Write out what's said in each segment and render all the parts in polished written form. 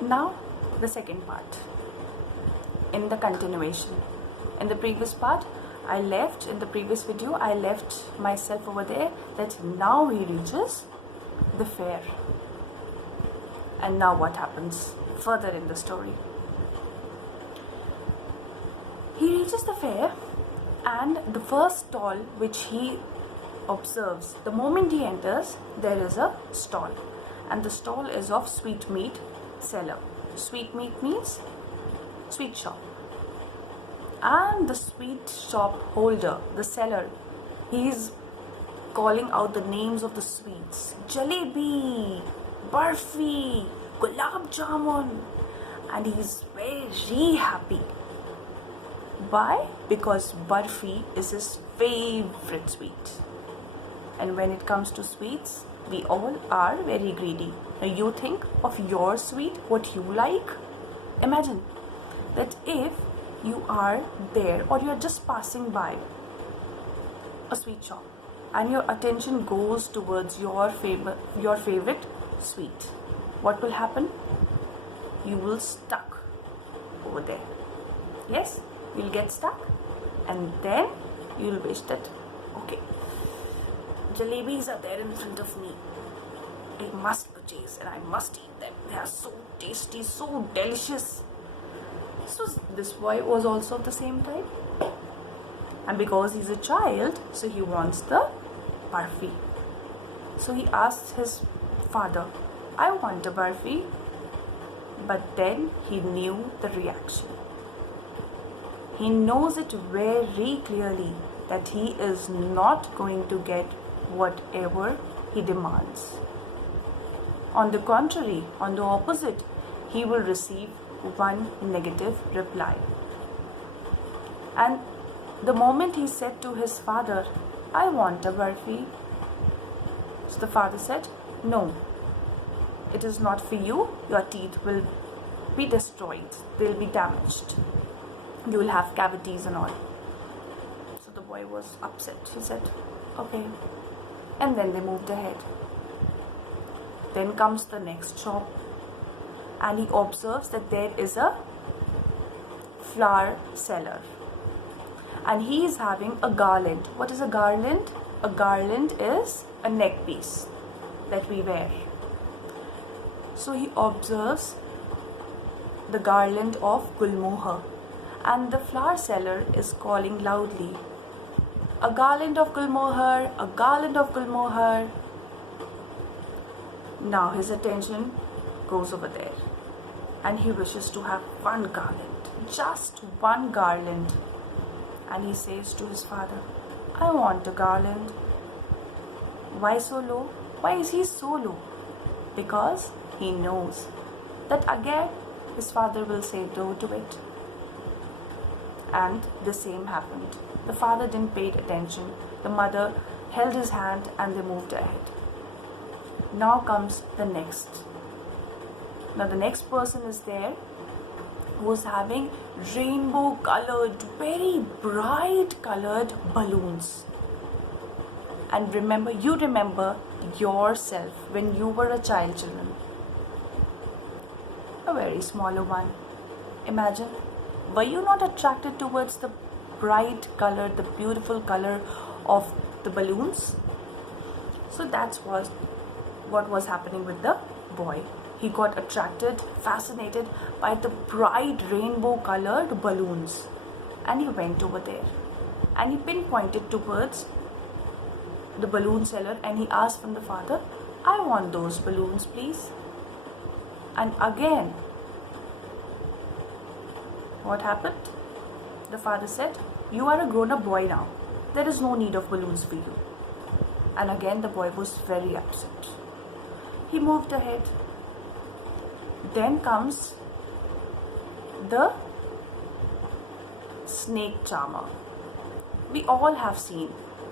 Now, the second part, in the continuation. In the previous part, in the previous video, I left myself over there that now he reaches the fair. And now what happens further in the story? He reaches the fair, and the first stall which he observes, the moment he enters, there is a stall, and the stall is of sweetmeat seller. Sweetmeat means sweet shop. And the sweet shop holder, the seller, he is calling out the names of the sweets: jalebi, barfi, gulab jamun, and he is very happy. Why? Because barfi is his favorite sweet. And when it comes to sweets, we all are very greedy. Now you think of your sweet, what you like. Imagine that if you are there or you are just passing by a sweet shop and your attention goes towards your favorite sweet, what will happen? You will stuck over there. Yes, you'll get stuck, and then you'll wish that, okay, jalebis are there in front of me, I must purchase and I must eat them. They are so tasty, so delicious. So this boy was also of the same type, and because he's a child, so he wants the barfi. So he asks his father, I want a barfi. But then he knew the reaction. He knows it very clearly that he is not going to get whatever he demands. On the contrary, on the opposite, he will receive one negative reply. And the moment he said to his father, I want a barfi, so the father said, no, it is not for you. Your teeth will be destroyed. They'll be damaged. You will have cavities and all. So the boy was upset. He said, okay. And then they moved ahead. Then comes the next shop, and he observes that there is a flower seller, and he is having a garland. What is a garland? A garland is a neck piece that we wear. So he observes the garland of gulmohar, and the flower seller is calling loudly, a garland of gulmohar, a garland of gulmohar. Now his attention goes over there, and he wishes to have one garland, just one garland. And he says to his father, I want a garland. Why so low? Why is he so low? Because he knows that again his father will say no to it. And the same happened. The father didn't pay attention. The mother held his hand and they moved ahead. Now comes the next. Now the next person is there who is having rainbow colored, very bright colored balloons. And remember yourself when you were a child, children. A very smaller one. Imagine, were you not attracted towards the bright color, the beautiful color of the balloons? So that's what was happening with the boy. He got attracted, fascinated by the bright rainbow colored balloons, and he went over there and he pinpointed towards the balloon seller, and he asked from the father, I want those balloons, please. And again, what happened? The father said, you are a grown-up boy now. There is no need of balloons for you. And again the boy was very upset. He moved ahead. Then comes the snake charmer. We all have seen,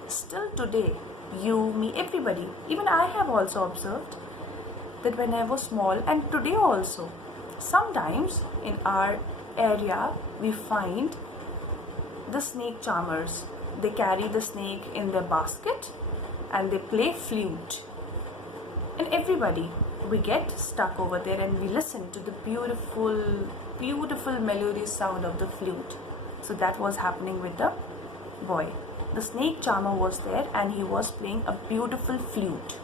still today, you, me, everybody, even I have also observed that when I was small, and today also, sometimes in our area we find the snake charmers. They carry the snake in their basket and they play flute. And everybody we get stuck over there and we listen to the beautiful melodious sound of the flute. So that was happening with the boy. The snake charmer was there and he was playing a beautiful flute.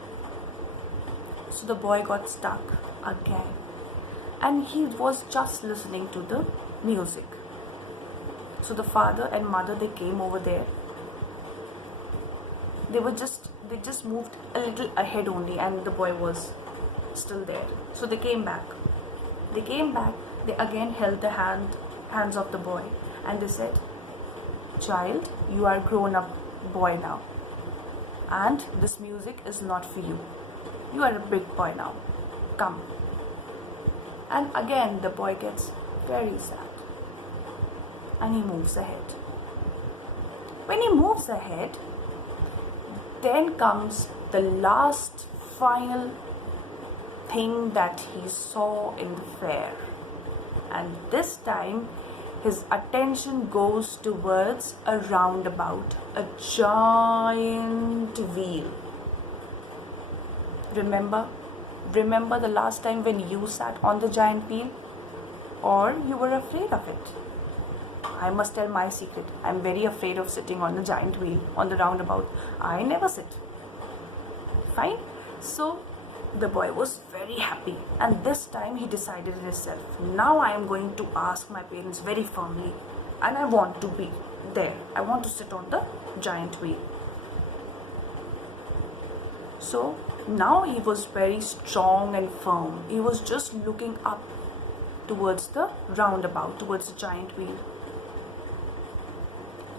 So the boy got stuck again and he was just listening to the music. So the father and mother, they came over there. They just moved a little ahead only and the boy was still there. So they came back. They again held the hands of the boy and they said, "Child, you are grown up boy now and this music is not for you. You are a big boy now. Come." And again the boy gets very sad and he moves ahead. When he moves ahead, then comes the last final thing that he saw in the fair. And this time his attention goes towards a roundabout, a giant wheel. Remember the last time when you sat on the giant wheel, or you were afraid of it? I must tell my secret. I'm very afraid of sitting on the giant wheel on the roundabout. I never sit. Fine. So the boy was very happy, and this time he decided in himself, now I am going to ask my parents very firmly, and I want to be there. I want to sit on the giant wheel. So now he was very strong and firm. He was just looking up towards the roundabout, towards the giant wheel.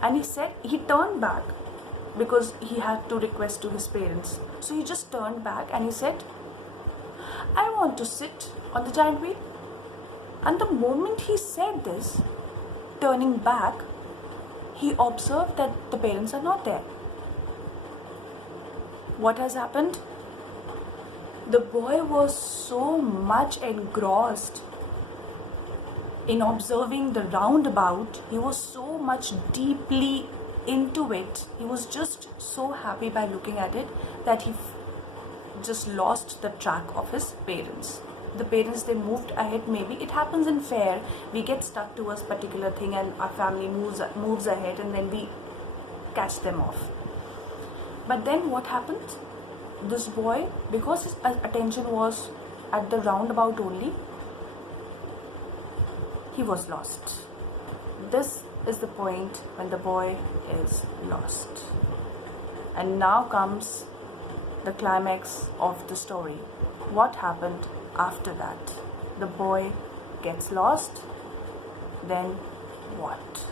And he turned back because he had to request to his parents. So he just turned back and he said, "I want to sit on the giant wheel." And the moment he said this, turning back, he observed that the parents are not there. What has happened? The boy was so much engrossed in observing the roundabout. He was so much deeply into it. He was just so happy by looking at it that he just lost the track of his parents. The parents, they moved ahead. Maybe it happens in fair. We get stuck to a particular thing and our family moves ahead and then we catch them off. But then what happened? This boy, because his attention was at the roundabout only, he was lost. This is the point when the boy is lost. And now comes the climax of the story. What happened after that? The boy gets lost. Then what?